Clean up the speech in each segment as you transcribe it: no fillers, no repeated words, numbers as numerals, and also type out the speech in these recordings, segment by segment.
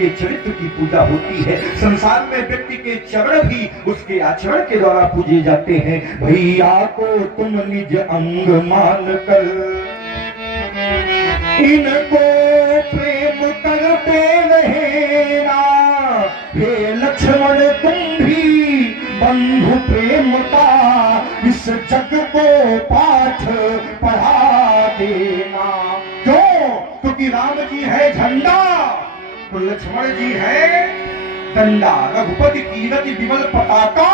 के चरित्र की पूजा होती है। संसार में व्यक्ति के चरण भी उसके आचरण के द्वारा पूजे जाते हैं। भैया को तुम निज अंग मान कर इनको प्रेम करते रहना। हे लक्ष्मण तुम भी बंधु प्रेम का इस जग को पाठ पढ़ा देना। क्यों? क्योंकि राम जी है झंडा तो लक्ष्मण जी है डंडा। रघुपति कीरति विमल पताका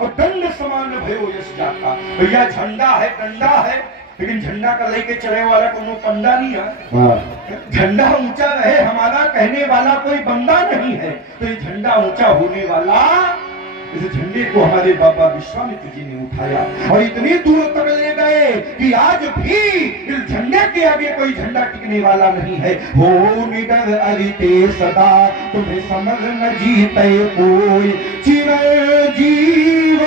और दंड समान भयो यश जाता। भैया झंडा है डंडा है, लेकिन झंडा का लेके चले वाला कोनो पंडा नहीं है। झंडा ऊंचा रहे हमारा कहने वाला कोई बंदा नहीं है, तो ये झंडा ऊंचा होने वाला, इस झंडे को हमारे बाबा विश्वामित्र जी ने उठाया और इतनी दूर तक ले गए कि आज भी इस झंडे के आगे कोई झंडा टिकने वाला नहीं है। हो निडर अरिते सदा तुम्हें समझ न जीते कोई, चिरंजीव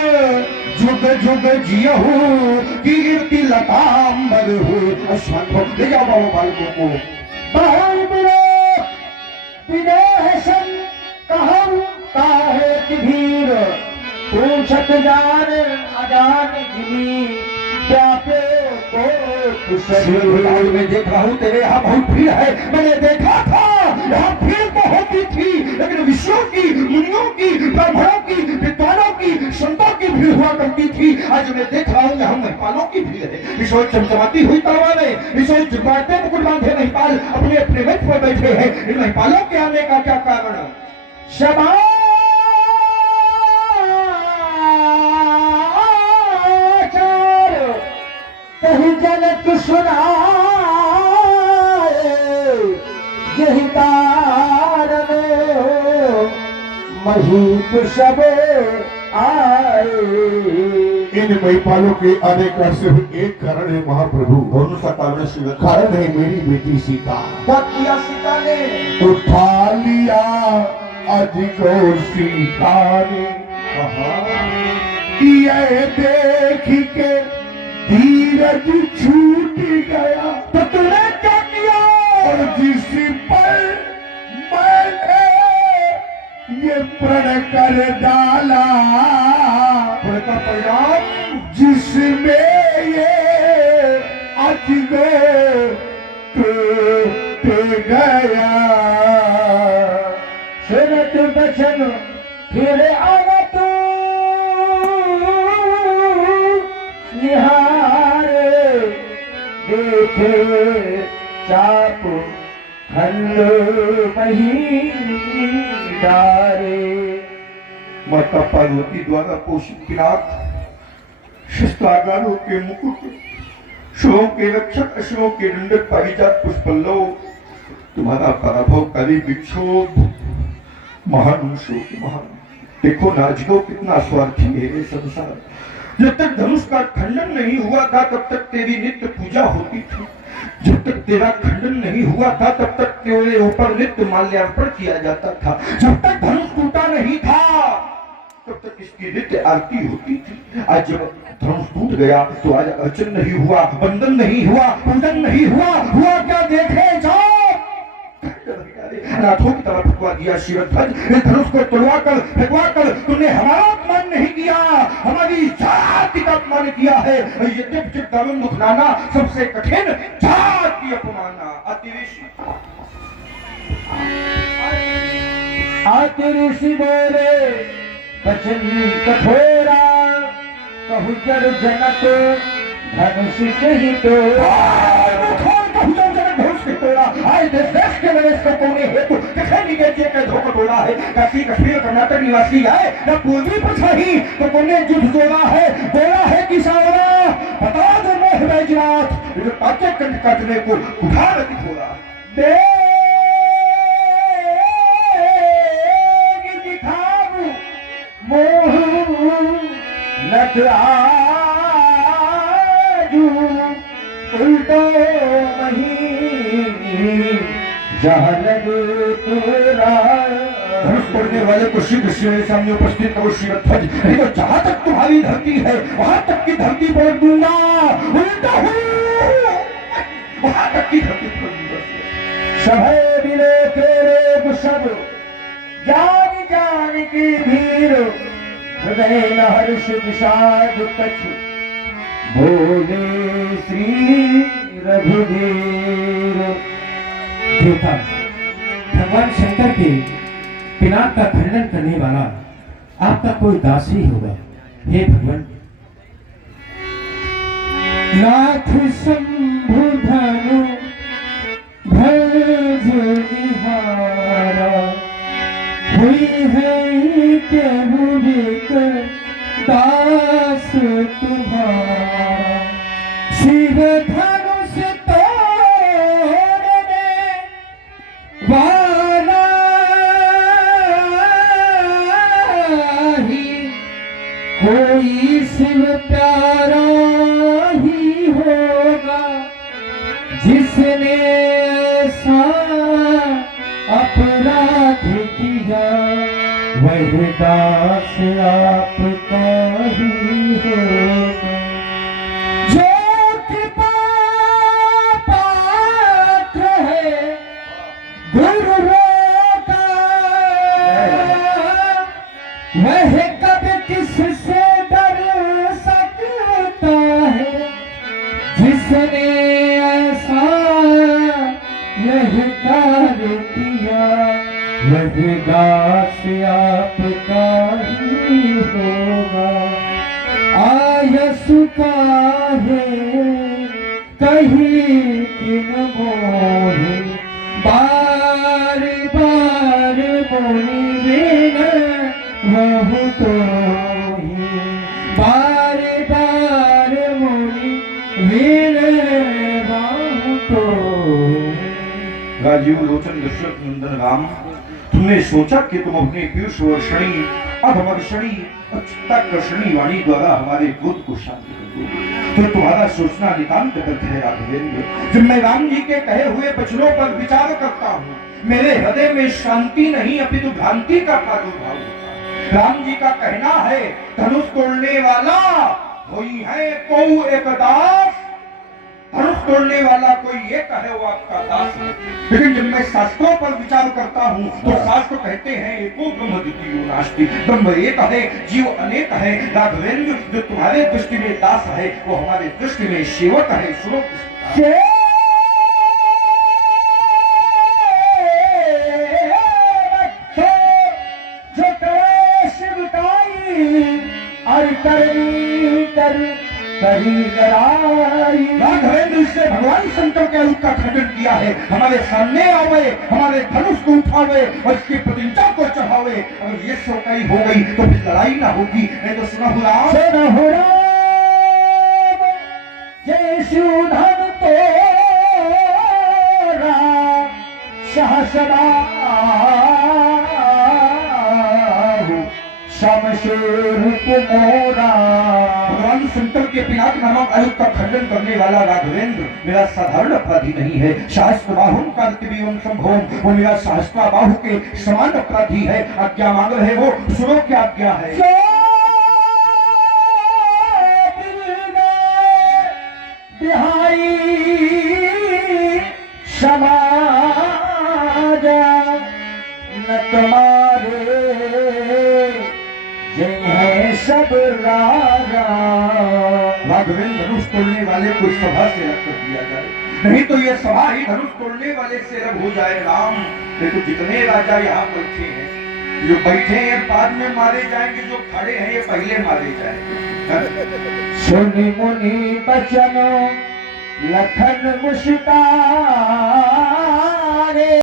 जुग जुग जियहु कीर्ति लतांबर हुए। अश्वत्थ ले जाओ बाबा बालकों को। विदेहसन कहूं काहे कि भीर पूछत जान अजान जिमी क्या पे को में देख रहा हूँ तेरे यहाँ बहुत भीड़ है। मैंने देखा था यहाँ भीड़ तो होती थी, लेकिन ऋषियों की, मुनियों की, ब्राह्मणों की, विद्वानों की, संतों की भीड़ हुआ करती थी। आज मैं देख रहा हूँ यहाँ महिपालों की भीड़ है। ऋषि चमचमाती हुई तलवारें, ऋषि जुबाते मुकुट बांधे महिपाल अपने अपने मंच पर बैठे हैं। इन महिपालों के आने का क्या कारण? शबाश कहीं जनक सुनाए यही कारण महीप सब आए। इन महिपालों के आने का सिर्फ एक कारण है महाप्रभु। कौन सा कारण? शिव कारण है मेरी बेटी सीता। क्या किया सीता ने? उठा लिया अजगो सीता ने, ये देख के धीरज छूट गया। तो तूने क्या किया? और जिस पर मैंने ये प्रण कर डाला, प्रण का परिणाम जिसमें ये अजगर टूट गया। सुनत बचन फिर आना तू निहार देखे चाप खल्ल मही डारे। माता पार्वती द्वारा पोषित किरात, शस्त्रागारों के मुकुट, शुभों के रक्षक, अशुभों के दंडक, पारिजात पुष्पल्लव, तुम्हारा पराभव करी विक्षोभ महान शोक महान। देखो नाजगो कितना स्वार्थी है ये संसार। जब तक धनुष का खंडन नहीं हुआ था तब तक तेरी नित्य पूजा होती थी। जब तक तेरा खंडन नहीं हुआ था तब तक तेरे ऊपर नित्य माल्यार्पण किया जाता था। जब तक धनुष टूटा नहीं था तब तक इसकी नित्य आरती होती थी। आज जब धनुष टूट गया तो आज अर्चन नहीं हुआ, वंदन नहीं हुआ, पूजन नहीं हुआ। हुआ क्या? देखे जाओ अनाथों की तरफ फेंकवा दिया। शिवध्वज धनुष को तोड़वा कर तुमने हमारा अपमान नहीं किया, हमारी जाति का अपमान किया है। ये दिव्य दारुण मुखनाना सबसे कठिन जाति अपमाना। अतिऋषि बोले वचन कठोरा, कहु जड़ जनक धनुष ही तोड़ा। आज देश के नरेश को कोने हेतु कखनी के चेक धोखा तोड़ा है। काशी कश्मीर कर्नाटक निवासी है न पूर्वी पछाही तो कोने युद्ध जोड़ा है। बोला है किसाना बता दो मोह बैजनाथ जो ताके कंठ काटने को उठा रखी थोड़ा। दिखाऊ मोह नट आजू उल्टो मही जहाँ लगे धनुष तोड़ने वाले को शीघ्र मेरे सामने उपस्थित करो शिवध्वज, नहीं तो जहाँ तक तुम्हारी धरती है वहां तक की धरती पर दूंगा। उल्टा हूँ वहां तक की धरती पर दूंगा। सभे मिले तेरे सब जान जान की भीड़ हृदय न हर्ष विषाद कछु बोले श्री रघुवीर। देवता भगवान शंकर के पिनाक का खंडन करने वाला आपका कोई दास ही होगा। हे भगवान, नाथ शंभु धनु भज निहारा हुई है केहू बिक दास तुम्हारा। शिव धनुष तोड़ने वाला ही कोई शिव प्यारा ही होगा, जिसने ऐसा अपराध किया वह दास आपका ही होगा। जो कृपा पात्र है गुरुओं का, वह कब किससे डर सकता है, जिसने ऐसा यह कार्य किया वह दास आपका ही होगा। आयसु काहे कहीं किन मोहि बार बार मोहि बिन बहु कोहि, बार बार मोहि बिन बहु कोहि। राजीव लोचन दशरथ नंदन राम, तुमने सोचा कि तुम अपने पीयूष वर्षणी अधमर्षणी चित्ताकर्षणी वाणी द्वारा हमारे क्रोध को शांत कर दो, तो तुम्हारा सोचना नितांत व्यर्थ है राघवेंद्र। जब मैं राम जी के कहे हुए वचनों पर विचार करता हूँ, मेरे हृदय में शांति नहीं अपितु भ्रांति का प्रादुर्भाव होता है। राम जी का कहना है धनुष तोड़ने वाला कोई है को एक दास, धनुष तोड़ने वाला कोई एक है वो आपका दास है। लेकिन जब मैं शास्त्रों पर विचार करता हूँ तो शास्त्र कहते हैं एको ब्रह्म द्वितीयो नास्ति, ब्रह्म एक है जीव अनेक है। राघवेंद्र, जो तुम्हारे दृष्टि में दास है वो हमारे दृष्टि में सेवक है। सुनो जो करे शिवकाई और राघवेंद्र से भगवान शंकर के रूप का खंडन किया है। हमारे सामने आवे, हमारे धनुष को उठावे और इसकी प्रतिष्ठा को चढ़ावे। अगर ये शौकाई हो गई तो फिर लड़ाई ना होगी। नहीं तो सुना राम जय शिवधन तोरा सहसरा भगवान शंकर के पिनाक नामक आयुध का खंडन करने वाला राघवेंद्र मेरा साधारण अपराधी नहीं है। सहस्त्र बाहुम कार्तिवीयम संभवम, वो मेरा सहस्त्र बाहु के समान अपराधी है। आज्ञा मांग रहे हो, सुनो क्या आज्ञा है। बिहाई समाज न तुम्हारे जय है सब राजा। राघवेंद्र, धनुष तोड़ने वाले को इस सभा से रख कर दिया जाए, नहीं तो ये सभा ही धनुष तोड़ने वाले से रब हो जाए। राम, देखो जितने राजा यहाँ बैठे हैं, जो बैठे हैं बाद में मारे जाएंगे, जो खड़े हैं ये पहले मारे जाएंगे। सुनि मुनि बचन लखन मुस्कान